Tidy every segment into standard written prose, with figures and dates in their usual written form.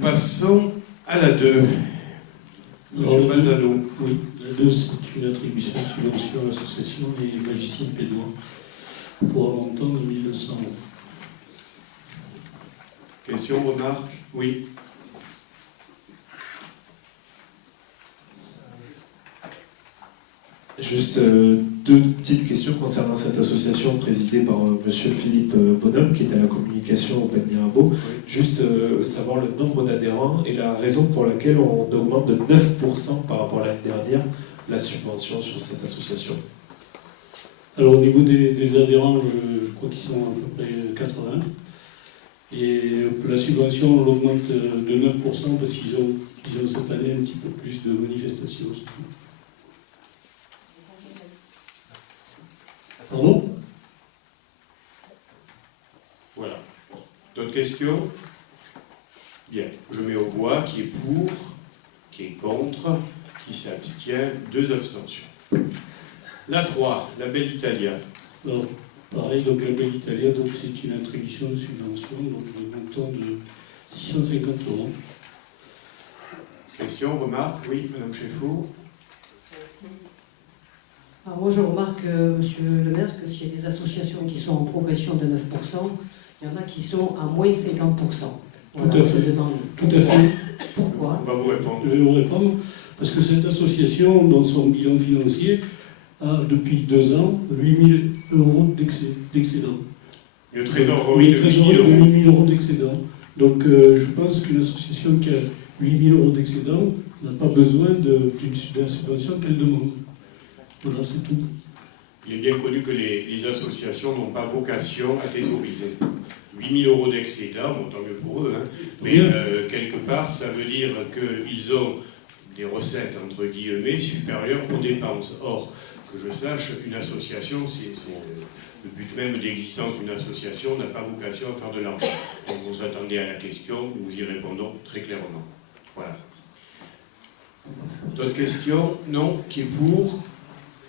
passons à la 2. Monsieur Balzano. Oui, la 2, c'est une attribution de subvention à l'association Les Magiciens Pédois pour un montant de 1 200 €. Question, remarque? Oui. Juste deux petites questions concernant cette association présidée par Monsieur Philippe Bonhomme, qui est à la communication au Pen Mirabeau. Oui. Juste savoir le nombre d'adhérents et la raison pour laquelle on augmente de 9% par rapport à l'année dernière la subvention sur cette association. Alors au niveau des adhérents, je crois qu'ils sont à peu près 80. Et la subvention, on l'augmente de 9% parce qu'ils ont, disons, cette année un petit peu plus de manifestations. Pardon? Voilà. D'autres questions? Bien. Je mets au voix qui est pour, qui est contre, qui s'abstient, 2 abstentions. La 3, la Belle Italia. Alors, pareil, donc la Belle Italia, donc c'est une attribution de subvention, donc de montant de 650 €. Question, remarque? Oui, Madame Cheffaut. Alors moi je remarque, Monsieur le maire, que s'il y a des associations qui sont en progression de 9%, il y en a qui sont à moins 50%. Voilà, tout à fait. Tout à fait. Pourquoi? On va vous répondre. Je vais vous répondre, parce que cette association, dans son bilan financier, a depuis 2 ans 8 000 € d'excédent. Une trésorerie de 8 000 de €. 8 000 € d'excédent. Donc je pense qu'une association qui a 8 000 € d'excédent n'a pas besoin de la subvention qu'elle demande. Voilà, c'est tout. Il est bien connu que les associations n'ont pas vocation à thésauriser. 8 000 € d'excédent, bon, tant mieux pour eux, hein, mais quelque part, ça veut dire qu'ils ont des recettes, entre guillemets, supérieures aux dépenses. Or, que je sache, une association, le but même de l'existence d'une association n'a pas vocation à faire de l'argent. Donc vous attendez à la question, nous y répondons très clairement. Voilà. D'autres questions? Non? Qui est pour?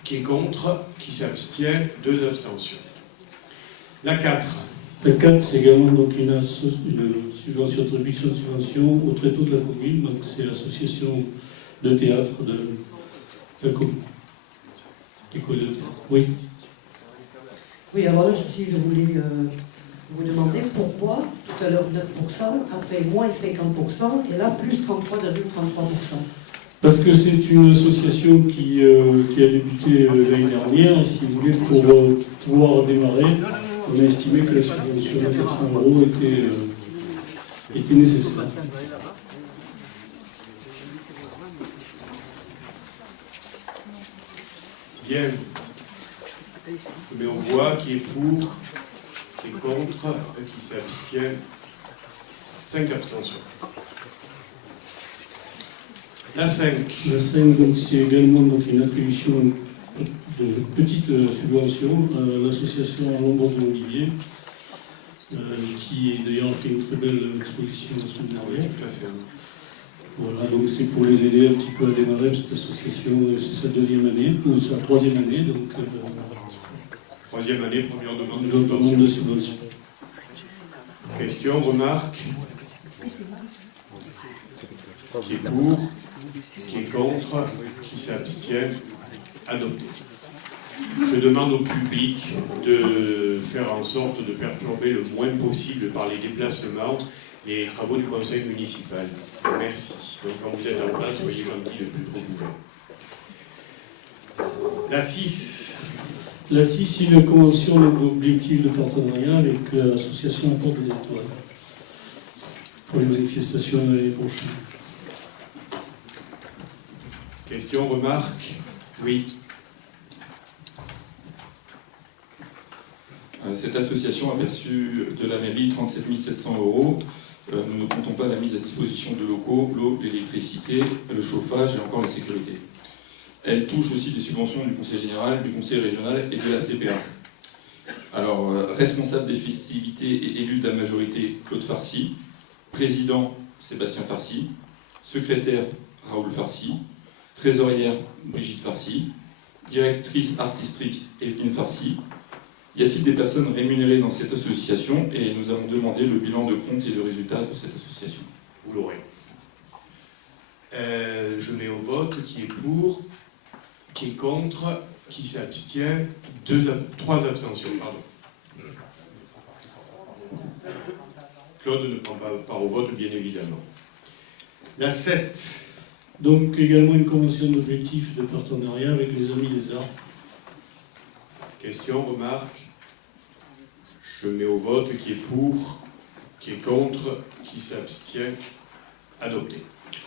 Qui est contre? Qui s'abstient? 2 abstentions. La 4. La 4, c'est également donc une subvention, attribution de subvention au tréteau de la commune. Donc c'est l'association de théâtre de la commune. École de théâtre. Oui. Oui, alors là aussi je voulais vous demander pourquoi tout à l'heure 9%, après moins 50%, et là plus 33,33%. Parce que c'est une association qui a débuté l'année dernière, et si vous voulez, pour pouvoir démarrer, on a estimé que la subvention de 400 € était nécessaire. Bien. Je mets au voix qui est pour, qui est contre, qui s'abstient. 5 abstentions. La 5. La 5, c'est également donc, une attribution de petite subvention à l'association L'Ombre de l'Olivier, qui d'ailleurs a fait une très belle exposition la semaine dernière. Voilà, donc c'est pour les aider un petit peu à démarrer cette association, c'est sa 2e année, ou sa 3e année. Donc, 3e année, première demande de subvention. Question, remarque? Qui est pour? Qui est contre? Qui s'abstient? Adopté. Je demande au public de faire en sorte de perturber le moins possible par les déplacements les travaux du conseil municipal. Merci. Donc quand vous êtes en place, soyez gentils de ne plus trop bouger. La 6. La 6, c'est une convention d'objectif de partenariat avec l'association Porte des Étoiles pour les manifestations de l'année prochaine. Question, remarque? Oui. Cette association a perçu de la mairie 37 700 €. Nous ne comptons pas la mise à disposition de locaux, l'eau, l'électricité, le chauffage et encore la sécurité. Elle touche aussi des subventions du Conseil général, du Conseil régional et de la CPA. Alors, responsable des festivités et élu de la majorité, Claude Farcy. Président, Sébastien Farcy. Secrétaire, Raoul Farcy. Trésorière, Brigitte Farcy. Directrice artistique, Evelyne Farcy. Y a-t-il des personnes rémunérées dans cette association? Et nous avons demandé le bilan de compte et de résultats de cette association. vous l'aurez. Je mets au vote qui est pour, qui est contre, qui s'abstient, 3 abstentions, pardon. Claude ne prend pas part au vote, bien évidemment. La 7. Donc également une convention d'objectifs de partenariat avec les Amis des Arts. Question, remarque. Je mets au vote qui est pour, qui est contre, qui s'abstient, adopté.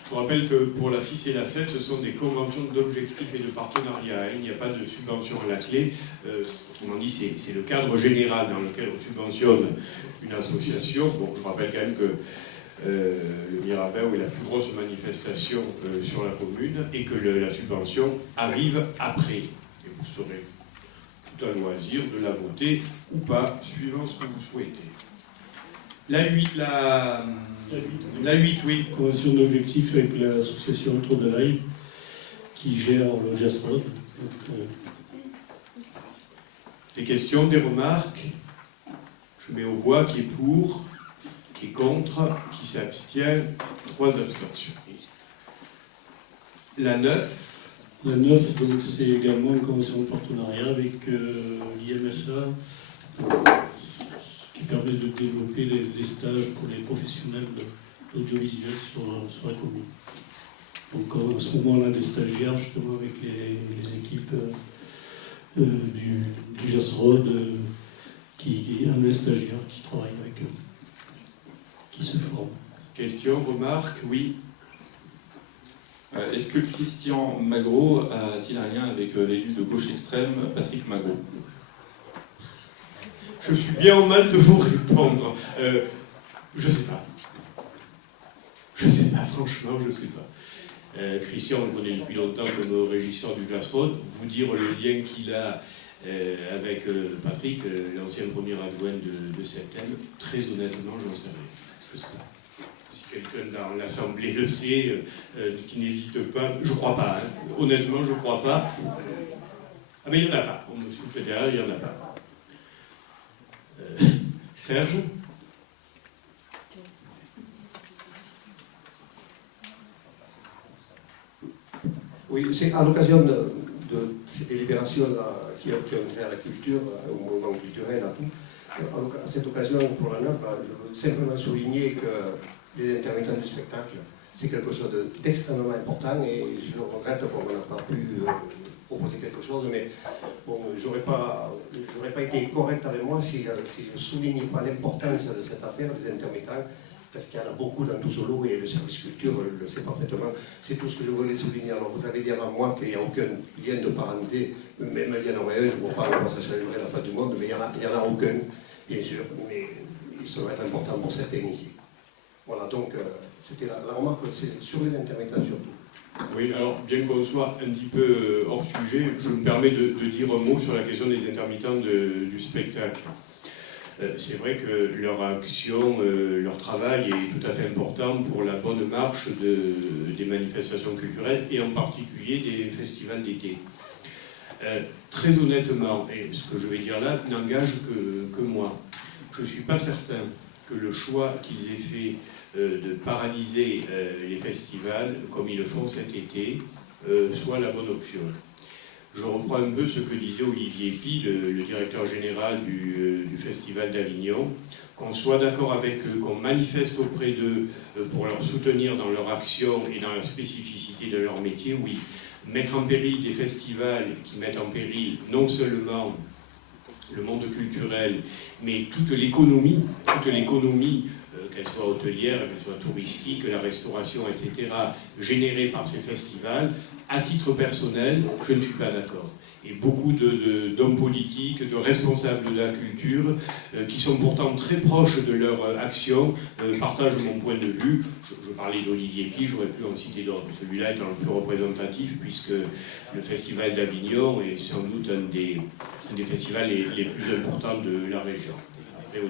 Je vous rappelle que pour la 6 et la 7, ce sont des conventions d'objectifs et de partenariat. Il n'y a pas de subvention à la clé. Autrement dit, c'est le cadre général dans lequel on subventionne une association. Bon, je rappelle quand même que le Mirabeau est la plus grosse manifestation sur la commune et que la subvention arrive après. Et vous serez tout à loisir de la voter ou pas, suivant ce que vous souhaitez. La 8, oui. Convention d'objectifs avec l'association Autour de l'Aïe qui gère le Jazz Road. Des questions, des remarques? Je mets aux voix qui est pour, qui est contre, qui s'abstient, 3 abstentions. La 9. La 9, donc, c'est également une convention de partenariat avec l'IMSA, ce qui permet de développer les stages pour les professionnels de l'audiovisuel sur la commune. Donc en ce moment, on a des stagiaires justement avec les équipes du Jazz Road, qui a des stagiaires qui travaillent avec eux, qui se forment. Question, remarque, oui. Est-ce que Christian Magro a-t-il un lien avec l'élu de gauche extrême, Patrick Magro? Je suis bien en mal de vous répondre. Je sais pas. Je sais pas, franchement, je sais pas. Christian, on le connaît depuis longtemps comme régisseur du Jazz Road. Vous dire le lien qu'il a avec Patrick, l'ancien premier adjoint de Septembre, très honnêtement, j'en sais rien. Je sais pas. Si quelqu'un dans l'Assemblée le sait, qui n'hésite pas, je crois pas, hein. Honnêtement, je crois pas. Ah mais il n'y en a pas, on me souffle derrière, il n'y en a pas. Serge? Oui, c'est à l'occasion de ces délibérations-là qui ont trait à la culture, au mouvement culturel, à tout. À cette occasion, pour la 9, je veux simplement souligner que les intermittents du spectacle, c'est quelque chose d'extrêmement important et je le regrette qu'on n'a pas pu proposer quelque chose, mais bon, j'aurais pas été correct avec moi si je ne soulignais pas l'importance de cette affaire des intermittents, parce qu'il y en a beaucoup dans tout ce lot et le service culture le sait parfaitement. C'est tout ce que je voulais souligner. Alors vous avez dit avant moi qu'il n'y a aucun lien de parenté, même il y en aurait un, je ne vois pas comment ça changerait la fin du monde, mais il n'y en a aucun, bien sûr, mais il serait important pour certains ici. Voilà, donc c'était la remarque, c'est sur les intermittents surtout. Oui, alors bien qu'on soit un petit peu hors sujet, je me permets de dire un mot sur la question des intermittents du spectacle. C'est vrai que leur action, leur travail est tout à fait important pour la bonne marche des manifestations culturelles et en particulier des festivals d'été. Très honnêtement, et ce que je vais dire là n'engage que moi, je ne suis pas certain que le choix qu'ils aient fait de paralyser les festivals comme ils le font cet été soit la bonne option. Je reprends un peu ce que disait Olivier Pi, le directeur général du Festival d'Avignon, qu'on soit d'accord avec eux, qu'on manifeste auprès d'eux pour leur soutenir dans leur action et dans la spécificité de leur métier, oui. Mettre en péril des festivals qui mettent en péril non seulement le monde culturel, mais toute l'économie, qu'elle soit hôtelière, qu'elle soit touristique, la restauration, etc., générée par ces festivals, à titre personnel, je ne suis pas d'accord. Et beaucoup d'hommes politiques, de responsables de la culture, qui sont pourtant très proches de leur action, partagent mon point de vue. Je parlais d'Olivier Pi, j'aurais pu en citer d'autres. Celui-là étant le plus représentatif, puisque le Festival d'Avignon est sans doute un des festivals les plus importants de la région.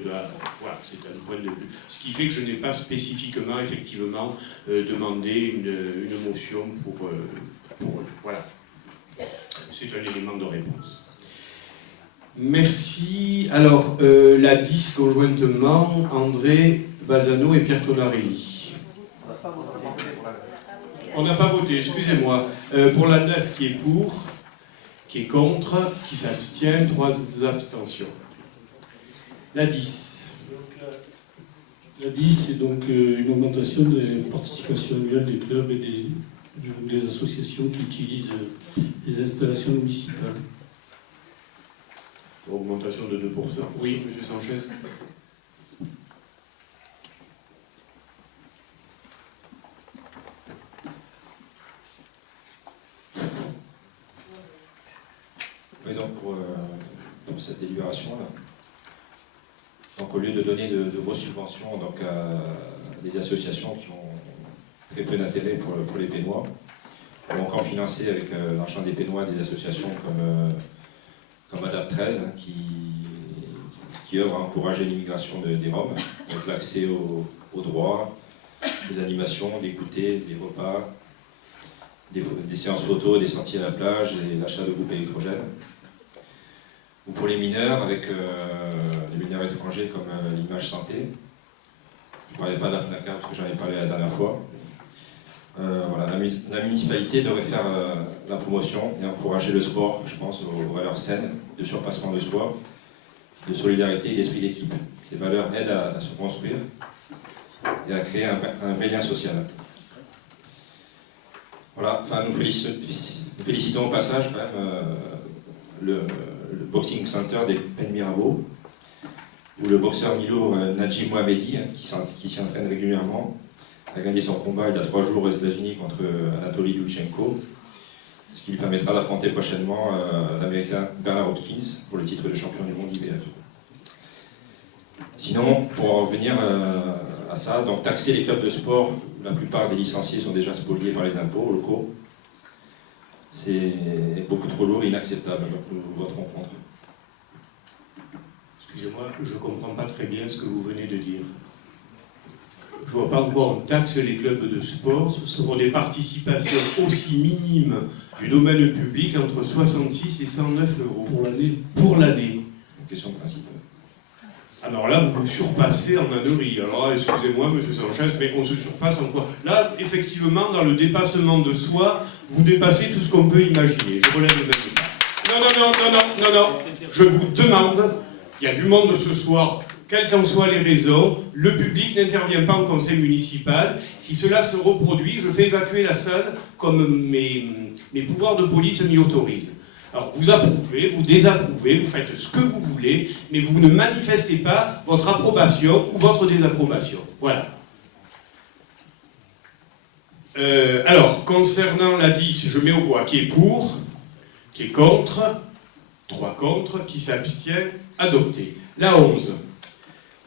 Voilà, c'est un point de vue. Ce qui fait que je n'ai pas spécifiquement, effectivement, demandé une motion pour voilà. C'est un élément de réponse. Merci. Alors, la 10 conjointement, André Balzano et Pierre Tonarelli. On n'a pas voté, excusez-moi. Pour la 9, qui est pour, qui est contre, qui s'abstient, 3 abstentions. La 10. La 10, c'est donc une augmentation des participations annuelles des clubs et des associations qui utilisent les installations municipales. Augmentation de 2%. Oui, M. Sanchez. Oui, donc pour cette délibération-là, donc au lieu de donner de grosses subventions donc, à des associations qui ont très peu d'intérêt pour les Pénois, on va encore financer avec l'argent des Pénois des associations comme ADAP 13 qui œuvrent à encourager l'immigration des Roms, avec l'accès aux droits, des animations, des goûters, des repas, des séances photos, des sorties à la plage et l'achat de groupes électrogènes. Ou pour les mineurs, avec les mineurs étrangers comme l'image santé. Je ne parlais pas de la FNACA parce que j'en ai parlé la dernière fois. Voilà, la municipalité devrait faire la promotion et encourager le sport, je pense, aux valeurs saines, de surpassement de soi, de solidarité et d'esprit d'équipe. Ces valeurs aident à se construire et à créer un vrai lien social. Voilà, enfin, nous félicitons au passage quand même le Boxing Center des Penn Mirabeau, où le boxeur Milo Nadji Mohamedi, qui s'y entraîne régulièrement, a gagné son combat il y a 3 jours aux États-Unis contre Anatoly Lutchenko, ce qui lui permettra d'affronter prochainement l'Américain Bernard Hopkins pour le titre de champion du monde IBF. Sinon, pour en revenir à ça, donc taxer les clubs de sport, où la plupart des licenciés sont déjà spoliés par les impôts locaux, c'est beaucoup trop lourd et inacceptable, donc nous voterons contre. Excusez-moi, je ne comprends pas très bien ce que vous venez de dire. Je ne vois pas en quoi on taxe les clubs de sport pour des participations aussi minimes du domaine public entre 66 et 109 euros. Pour l'année. Pour l'année. Une question de principe. Alors là, vous vous surpassez en ânerie. Alors là, excusez-moi, M. Sanchez, mais on se surpasse en quoi? Là, effectivement, dans le dépassement de soi, vous dépassez tout ce qu'on peut imaginer. Je relève le même pas. Non. Je vous demande, il y a du monde ce soir, quelles qu'en soient les raisons, le public n'intervient pas en conseil municipal. Si cela se reproduit, je fais évacuer la salle comme mes pouvoirs de police m'y autorisent. Alors, vous approuvez, vous désapprouvez, vous faites ce que vous voulez, mais vous ne manifestez pas votre approbation ou votre désapprobation. Voilà. Alors, concernant la 10, je mets au voix qui est pour, qui est contre, 3 contre, qui s'abstient, adopté. La 11.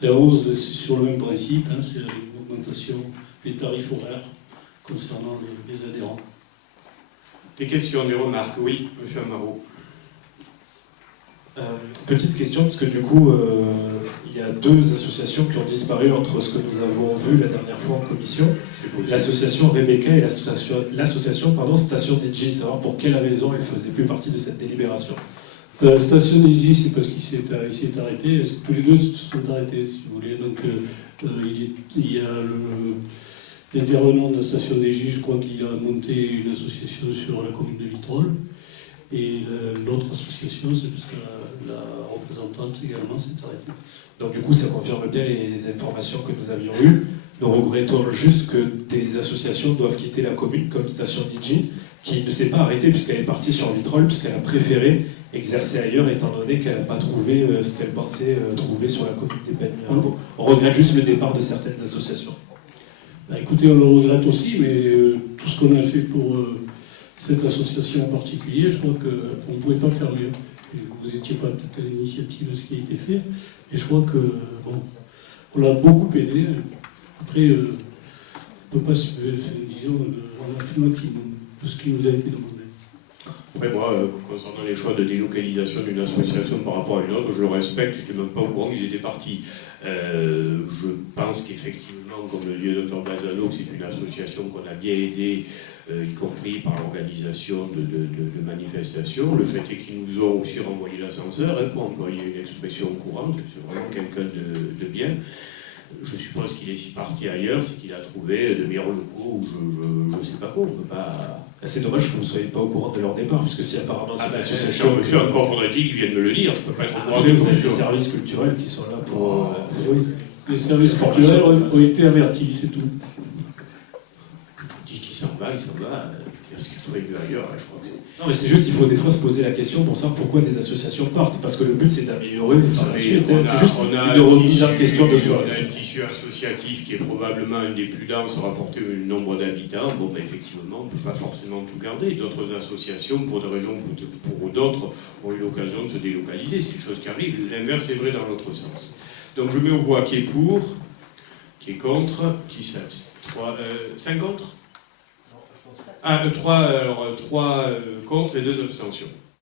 La 11, c'est sur le même principe, hein, c'est l'augmentation des tarifs horaires concernant les adhérents. Des questions, des remarques? Oui, M. Amaro. Petite question, parce que du coup, il y a 2 associations qui ont disparu entre ce que nous avons vu la dernière fois en commission. L'association Rebecca et l'association Station DJ, savoir pour quelle raison elle ne faisait plus partie de cette délibération. Station DJ, c'est parce qu'il s'est arrêté, tous les 2 se sont arrêtés, si vous voulez. Donc, il y a l'intervenant de la station DJ, je crois qu'il a monté une association sur la commune de Vitrolles. Et l'autre association, c'est parce que la représentante également s'est arrêtée. Donc du coup, ça confirme bien les informations que nous avions eues. Nous regrettons juste que des associations doivent quitter la commune, comme Station DJ, qui ne s'est pas arrêtée puisqu'elle est partie sur Vitrolles, puisqu'elle a préféré exercer ailleurs, étant donné qu'elle n'a pas trouvé ce qu'elle pensait trouver sur la commune des Penn Mirabeau. On regrette juste le départ de certaines associations. Bah, écoutez, on le regrette aussi, mais tout ce qu'on a fait pour cette association en particulier, je crois qu'on ne pouvait pas faire mieux. Vous n'étiez pas peut-être à l'initiative de ce qui a été fait, et je crois que bon, on l'a beaucoup aidé. Après, on ne peut pas, disons, on a fait le maximum de ce qui nous a été demandé. Après moi, concernant les choix de délocalisation d'une association par rapport à une autre, je le respecte, je n'étais même pas au courant qu'ils étaient partis. Je pense qu'effectivement, comme le dit le Dr Balzano, c'est une association qu'on a bien aidée, y compris par l'organisation de manifestations. Le fait est qu'ils nous ont aussi renvoyé l'ascenseur, pour employer une expression courante, c'est vraiment quelqu'un de bien. Je suppose qu'il est si parti ailleurs, c'est qu'il a trouvé de meilleurs locaux ou je ne sais pas quoi, on peut pas... C'est dommage que vous ne soyez pas au courant de leur départ, puisque si apparemment c'est une association... Monsieur, encore faudrait-il qu'il vienne me le dire, je ne peux pas être au courant Après, de vous avez tout, des monsieur. services culturels qui sont là pour... Oui. Les services culturels ont été avertis, c'est tout. Il dit qu'il s'en va, il s'en va. Est-ce qu'il trouve mieux ailleurs, je crois que c'est... Non, mais c'est juste, il faut des fois se poser la question pour savoir pourquoi des associations partent. Parce que le but, c'est d'améliorer Vous par la savez, suite. C'est juste on a une un remise en tissu- question de soi. On a un tissu associatif qui est probablement un des plus denses rapporté au nombre d'habitants. Bon, ben, effectivement, on ne peut pas forcément tout garder. D'autres associations, pour des raisons pour d'autres, ont eu l'occasion de se délocaliser. C'est une chose qui arrive. L'inverse est vrai dans l'autre sens. Donc je mets au voix qui est pour, qui est contre, qui s'abstient. 5 contre ? 3 contre et 2 abstentions.